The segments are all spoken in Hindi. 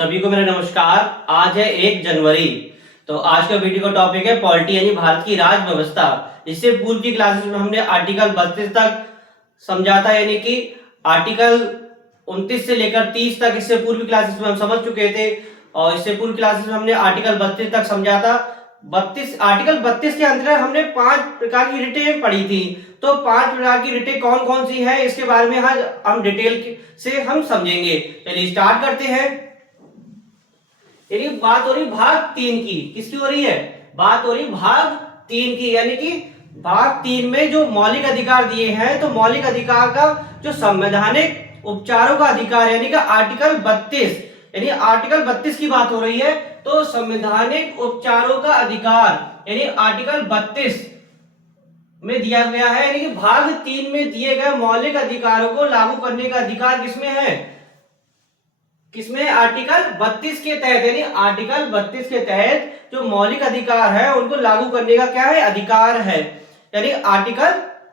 सभी को मेरा नमस्कार। आज है 1 जनवरी। तो आज का वीडियो का टॉपिक है पॉलिटी यानी भारत की राज व्यवस्था। इससे पूर्व की क्लासेस में हमने आर्टिकल 32 तक समझा था, यानी कि आर्टिकल 29 से लेकर 30 तक इससे पूर्व क्लासेस में हम समझ चुके थे। और इससे पूर्व क्लासेस में हमने आर्टिकल 32 तक समझा था। आर्टिकल 32 के अंतर्गत हमने 5 प्रकार की रिटें पढ़ी थी। तो 5 प्रकार की रिटें कौन कौन सी है इसके बारे में आज हम डिटेल से हम समझेंगे। चलिए स्टार्ट करते हैं। यानी बात हो रही भाग 3 की। किसकी हो रही है? बात हो रही भाग 3 की, यानी कि भाग 3 में जो मौलिक अधिकार दिए हैं, तो मौलिक अधिकार का जो संवैधानिक उपचारों का अधिकार यानी कि आर्टिकल 32, यानी आर्टिकल 32 की बात हो रही है। तो संवैधानिक उपचारों का अधिकार यानी आर्टिकल 32 में दिया गया है, यानी कि भाग 3 में दिए गए मौलिक अधिकारों को लागू करने का अधिकार किसमें है? किसमें? आर्टिकल 32 के तहत। यानी आर्टिकल 32 के तहत जो मौलिक अधिकार है उनको लागू करने का क्या है? अधिकार है। यानी आर्टिकल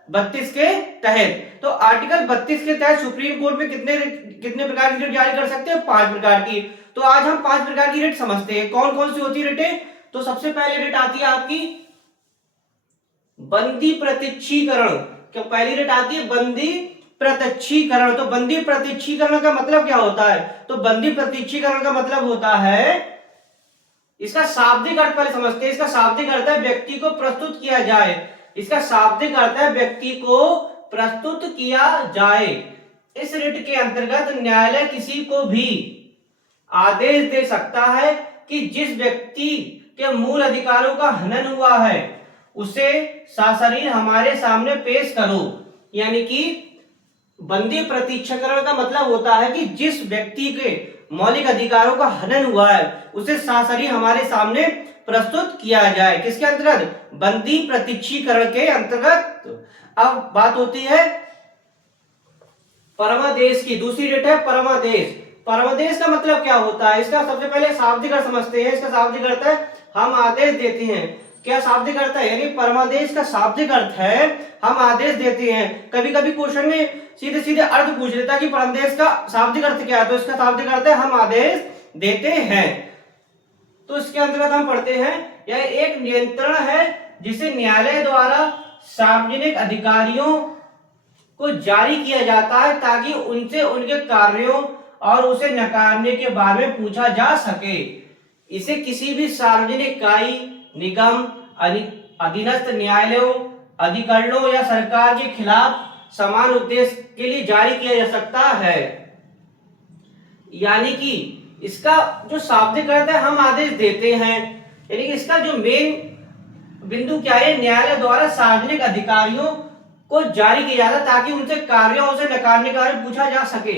32 के तहत। तो आर्टिकल 32 के तहत सुप्रीम कोर्ट में कितने प्रकार की रिट जारी कर सकते हैं? 5 प्रकार की। तो आज हम 5 प्रकार की रिट समझते हैं। कौन कौन सी होती है रिटें? तो सबसे पहले रिट आती है आपकी बंदी प्रत्यक्षीकरण। क्या पहली रिट आती है? बंदी प्रत्यक्षीकरण। तो बंदी प्रत्यक्षीकरण का मतलब क्या होता है? तो बंदी प्रत्यक्षीकरण का मतलब होता है, इसका शाब्दिक अर्थ पहले समझते हैं। इसका शाब्दिक अर्थ है व्यक्ति को प्रस्तुत किया जाए। इसका शाब्दिक अर्थ है व्यक्ति को प्रस्तुत किया जाए। इस रिट के अंतर्गत न्यायालय किसी को भी आदेश दे सकता है कि जिस व्यक्ति के मूल अधिकारों का हनन हुआ है उसे सशरीर हमारे सामने पेश करो। यानी कि बंदी प्रत्यक्षीकरण का मतलब होता है कि जिस व्यक्ति के मौलिक अधिकारों का हनन हुआ है उसे सशरीर हमारे सामने प्रस्तुत किया जाए। किसके अंतर्गत? बंदी प्रत्यक्षीकरण के अंतर्गत। अब बात होती है परमादेश की। दूसरी रिट है परमादेश। परमादेश का मतलब क्या होता है? इसका सबसे पहले शाब्दिक अर्थ समझते हैं। इसका शाब्दिक अर्थ है हम आदेश देते हैं। क्या शाब्दिक अर्थ है? यानी परमादेश का शाब्दिक अर्थ है हम आदेश देते हैं। कभी कभी क्वेश्चन में सीधे सीधे अर्थ पूछ लेता है कि परमादेश का शाब्दिक अर्थ क्या है, तो इसका शाब्दिक अर्थ है हम आदेश देते हैं। तो इसके अंतर्गत हम पढ़ते हैं यह एक नियंत्रण है जिसे न्यायालय द्वारा सार्वजनिक अधिकारियों को जारी किया जाता है ताकि उनसे उनके कार्यों और उसे नकारने के बारे में पूछा जा सके। इसे किसी भी सार्वजनिक इकाई, निगम, अधीनस्थ न्यायालयों, अधिकरणों या सरकार के खिलाफ समान उद्देश्य के लिए जारी किया जा सकता है। यानी कि इसका जो शाब्दिक अर्थ है हम आदेश देते हैं, यानी कि इसका जो मेन बिंदु क्या है? न्यायालय द्वारा सार्वजनिक अधिकारियों को जारी किया जाता है ताकि उनसे कार्यों से नकारने का पूछा जा सके।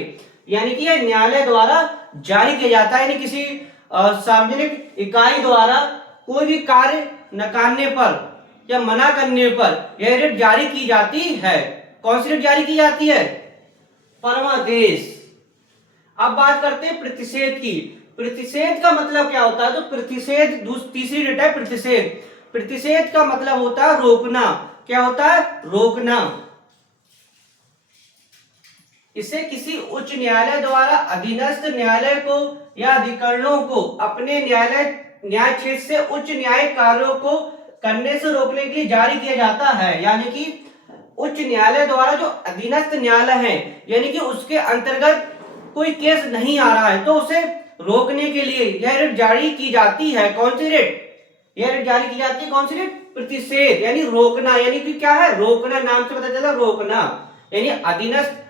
यानी कि यह न्यायालय द्वारा जारी किया जाता है, यानी किसी सार्वजनिक इकाई द्वारा कोई भी कार्य नकारने पर या मना करने पर यह रिट जारी की जाती है। कौन सी रिट जारी की जाती है? परमादेश। अब बात करते हैं प्रतिषेध की। प्रतिषेध का मतलब क्या होता है? तो प्रतिषेध तीसरी रिट है प्रतिषेध। प्रतिषेध का मतलब होता है रोकना। क्या होता है? रोकना। इसे किसी उच्च न्यायालय द्वारा अधीनस्थ न्यायालय को या अधिकरणों को अपने न्याय क्षेत्र से उच्च न्यायिक कार्यों को करने से रोकने के लिए जारी किया जाता है। यानी कि उच्च न्यायालय द्वारा जो अधीनस्थ न्यायालय है, यानी कि उसके अंतर्गत कोई केस नहीं आ रहा है, तो उसे रोकने के लिए यह रिट जारी की जाती है। कौन सी रिट? यह रिट जारी की जाती है। कौन सी रिट? प्रतिषेध, यानी रोकना। यानी कि क्या है? रोकना। नाम से पता चला रोकना। यानी अधीनस्थ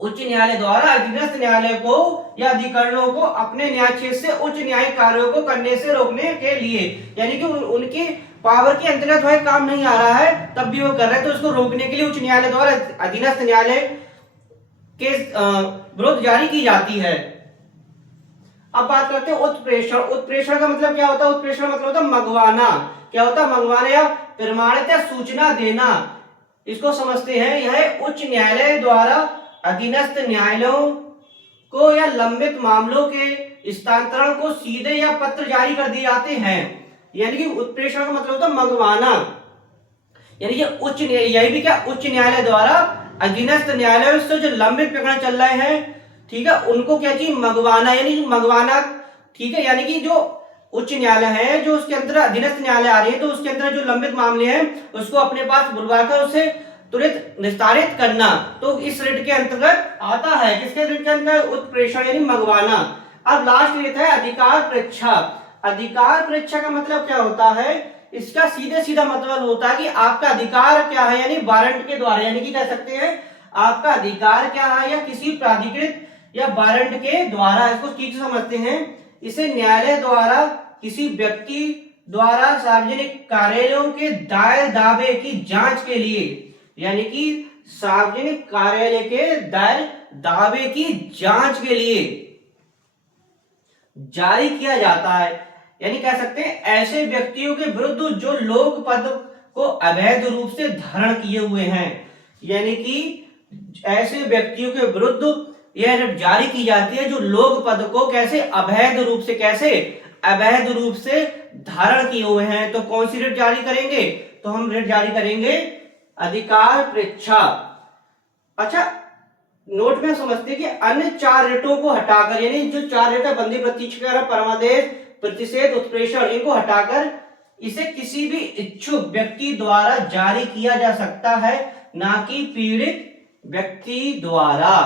उच्च न्यायालय द्वारा अधीनस्थ न्यायालय को या अधिकरणों को अपने न्याय क्षेत्र से उच्च न्यायिक कार्यों को करने से रोकने के लिए, यानी कि उनकी पावर के अंतर्गत वह काम नहीं आ रहा है तब भी वो कर रहे हैं, तो उसको रोकने के लिए उच्च न्यायालय द्वारा अधीनस्थ न्यायालय के विरुद्ध जारी की जाती है। अब बात करते हैं उत्प्रेषण। उत्प्रेषण का मतलब क्या होता है? उत्प्रेषण मतलब होता है मंगवाना। क्या होता है? मंगवाना या प्रमाणित या सूचना देना। इसको समझते हैं, यह उच्च न्यायालय द्वारा अधीनस्थ न्यायालयों को या लंबित मामलों के स्थानांतरण को सीधे या पत्र जारी कर दिए जाते हैं। यानी कि उत्प्रेषण का मतलब होता है मंगवाना। यानी यही भी क्या? उच्च न्यायालय द्वारा अधीनस्थ न्यायालयों से जो लंबित प्रकरण चल रहे हैं, ठीक है, उनको क्या चाहिए, मंगवाना, यानी मंगवाना, ठीक है, यानी कि जो उच्च न्यायालय है, जो उसके अंदर अधीनस्थ न्यायालय आ रही है, तो उसके अंदर जो लंबित मामले हैं उसको अपने पास बुलवाकर उसे तुरंत निस्तारित करना, तो इस रिट के अंतर्गत आता है। किसके रिट के अंतर्गत, उत्प्रेषण यानी मंगवाना। अब लास्ट रिट है अधिकार परीक्षा। अधिकार परीक्षा का मतलब क्या होता है, इसका सीधे सीधा मतलब होता है कि आपका अधिकार क्या है, यानी वारंट के द्वारा, यानी कि कह सकते हैं आपका अधिकार क्या है, या किसी प्राधिकृत या वारंट के द्वारा, इसको ठीक से समझते हैं, इसे न्यायालय द्वारा किसी व्यक्ति द्वारा सार्वजनिक कार्यालयों के दायर दावे की जांच के लिए, यानी कि सार्वजनिक कार्यालय के दायर दावे की जांच के लिए जारी किया जाता है। यानी कह सकते हैं ऐसे व्यक्तियों के विरुद्ध जो लोक पद को अवैध रूप से धारण किए हुए हैं, यानी कि ऐसे व्यक्तियों के विरुद्ध यह रिट जारी की जाती है जो लोक पद को कैसे अवैध रूप से, कैसे अवैध रूप से धारण किए हुए हैं। तो कौन सी रिट जारी करेंगे, तो हम रिट जारी करेंगे अधिकार परीक्षा। अच्छा, नोट में समझते हैं कि अन्य 4 रिटों को हटाकर, यानी जो 4 रिट है, बंदी, प्रतीक्षा, परमादेश, प्रतिषेध, उत्प्रेषण, इनको हटाकर इसे किसी भी इच्छुक व्यक्ति द्वारा जारी किया जा सकता है, ना कि पीड़ित व्यक्ति द्वारा।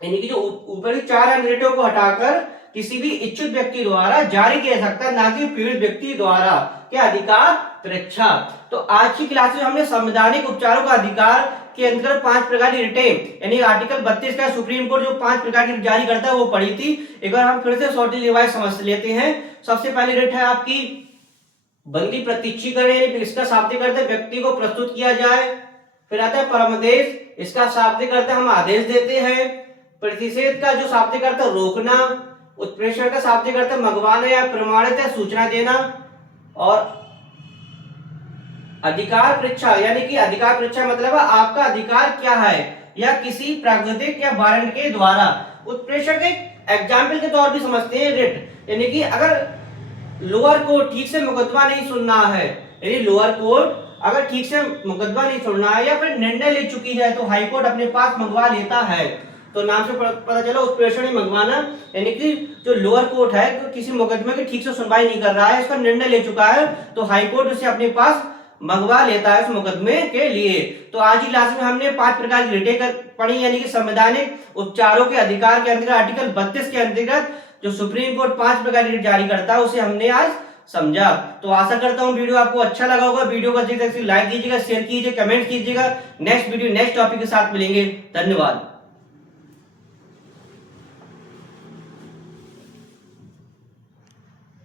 यानी कि जो ऊपर की 4 अन्य रिटों को हटाकर किसी भी इच्छुक व्यक्ति द्वारा जारी किया जा सकता है, ना कि पीड़ित व्यक्ति द्वारा। क्या, अधिकार परीक्षा। तो आज की क्लास में हमने संवैधानिक उपचारों का अधिकार के अंतर्गत 5 प्रकार की रिटें, यानी आर्टिकल 32 का सुप्रीम कोर्ट जो 5 प्रकार की रिट जारी करता है वो पढ़ी थी। एक बार हम फिर से शॉर्टली रिवाइज समझ लेते हैं। सबसे पहली रिट है आपकी बंदी प्रतीक्षीकरण, यानी इसका शाब्दिक अर्थ है व्यक्ति को प्रस्तुत किया जाए। फिर आता है परमदेश, इसका शाब्दिक अर्थ हम आदेश देते हैं। प्रतिषेध का जो शाब्दिक अर्थ है रोकना। उत्प्रेषण का शाब्दिक अर्थ मंगवाना या प्रमाणित है सूचना देना। और अधिकार परीक्षा, यानी कि अधिकार परीक्षा मतलब आपका अधिकार क्या है, या किसी प्राकृतिक या वारंट के द्वारा। उत्प्रेषण के एग्जाम्पल के तौर भी समझते हैं रिट, यानी कि अगर लोअर कोर्ट ठीक से मुकदमा नहीं सुनना है, यानी लोअर कोर्ट अगर ठीक से मुकदमा नहीं सुनना है या फिर निर्णय ले चुकी है, तो हाई कोर्ट अपने पास मंगवा लेता है। तो नाम से पता चला उत्प्रेषण ही मंगवाना, यानी कि जो लोअर कोर्ट है तो किसी मुकदमे की ठीक से सुनवाई नहीं कर रहा है, इसका निर्णय ले चुका है, तो हाई कोर्ट उसे अपने पास मंगवा लेता है उस मुकदमे के लिए। तो आज की क्लास में हमने 5 प्रकार की रिटें पढ़ी, यानी कि संवैधानिक उपचारों के अधिकार के अंतर्गत आर्टिकल 32 के अंतर्गत जो सुप्रीम कोर्ट 5 प्रकार की रिट जारी करता है उसे हमने आज समझा। तो आशा करता हूं वीडियो आपको अच्छा लगा होगा। वीडियो को अच्छी तरह से लाइक कीजिएगा, शेयर कीजिए, कमेंट कीजिएगा। नेक्स्ट वीडियो नेक्स्ट टॉपिक के साथ मिलेंगे। धन्यवाद।